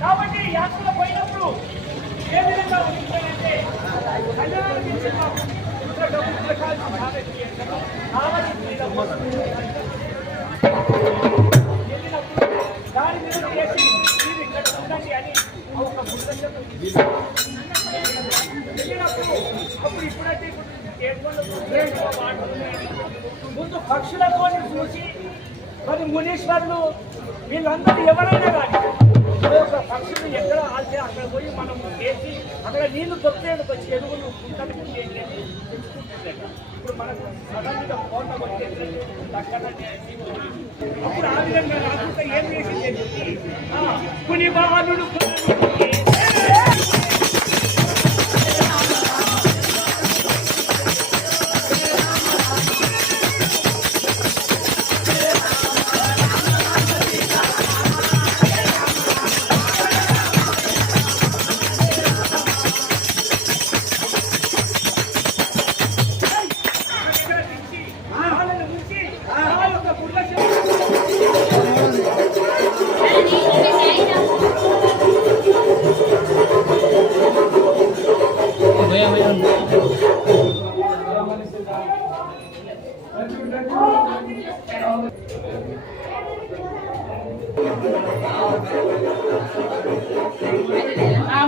కాబట్టి యాత్రలో పోయినప్పుడు ఏ విధంగా ఉంటుందంటే దాని మీద చేసి మీరు ఇక్కడ ఉండండి అని ఒక వెళ్ళినప్పుడు అప్పుడు ఇప్పుడంటే ముందు పక్షులతో చూసి మరి మునీశ్వరులు వీళ్ళందరూ ఎవరైనా కానీ ఒక పక్షులు ఎక్కడ ఆల్తే అక్కడ పోయి మనం చేసి అక్కడ నీళ్లు దొరికేందుకు వచ్చి ఎరువులు కుంటలు ఇప్పుడు మనకు సడన్గా కోట వచ్చేసి అప్పుడు ఆ విధంగా రాకుండా ఏం చేసింది పుని బాలుడు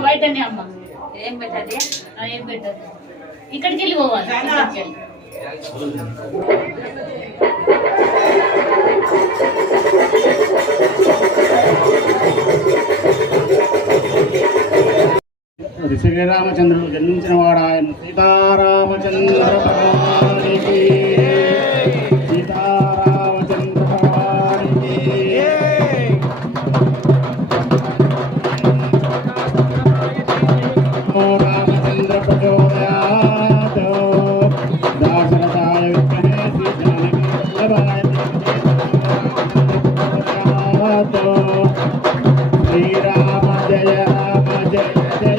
బయటనే అమ్మ ఏం పెట్టాలి ఏం పెట్టాలి ఇక్కడికి వెళ్ళి పోవాలి శ్రీరామచంద్రుడు జన్మించిన వాడు ఆయన సీతారామచంద్ర భగవానికి సీతారామచంద్ర భగవానికి రామచంద్ర ప్రచోదయాత్ దాశరథాయ విద్మహే శ్రీరామ జయ రామ జయ జయ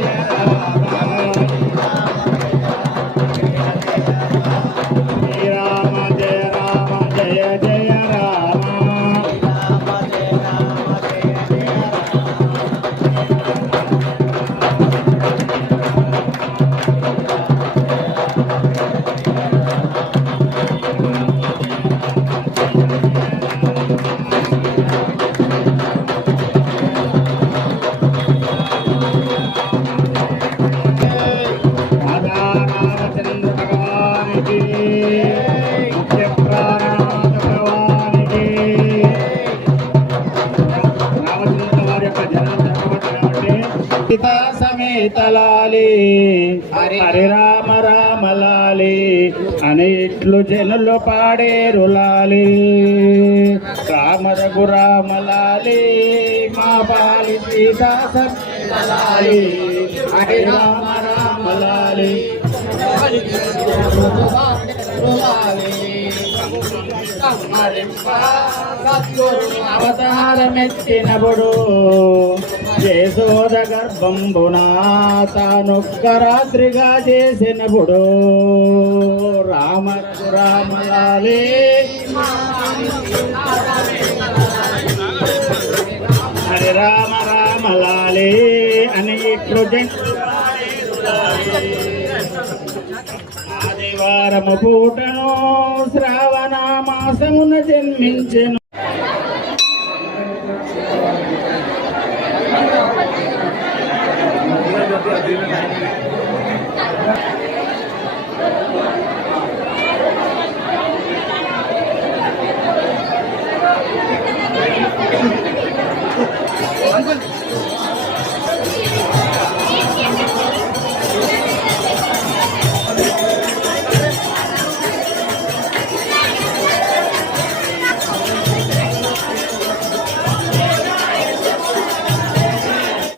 సమేతలాలి హరి రామ రామ లాలి అని ఇట్లు జనులు పాడేరు లాలి రామ రఘురామ లాలి మా బాలి సీతా సమేతలాలి హరి రామ రామ లాలి అవతారమెత్తినప్పుడు యశోద గర్భంబున తానొక్క రాత్రిగా చేసినప్పుడు రామ రఘురామలాలి హరి రామ రామలాలి అని ఇట్లు ఆదివారము పూటను శ్రావణ మాసమున జన్మించెను.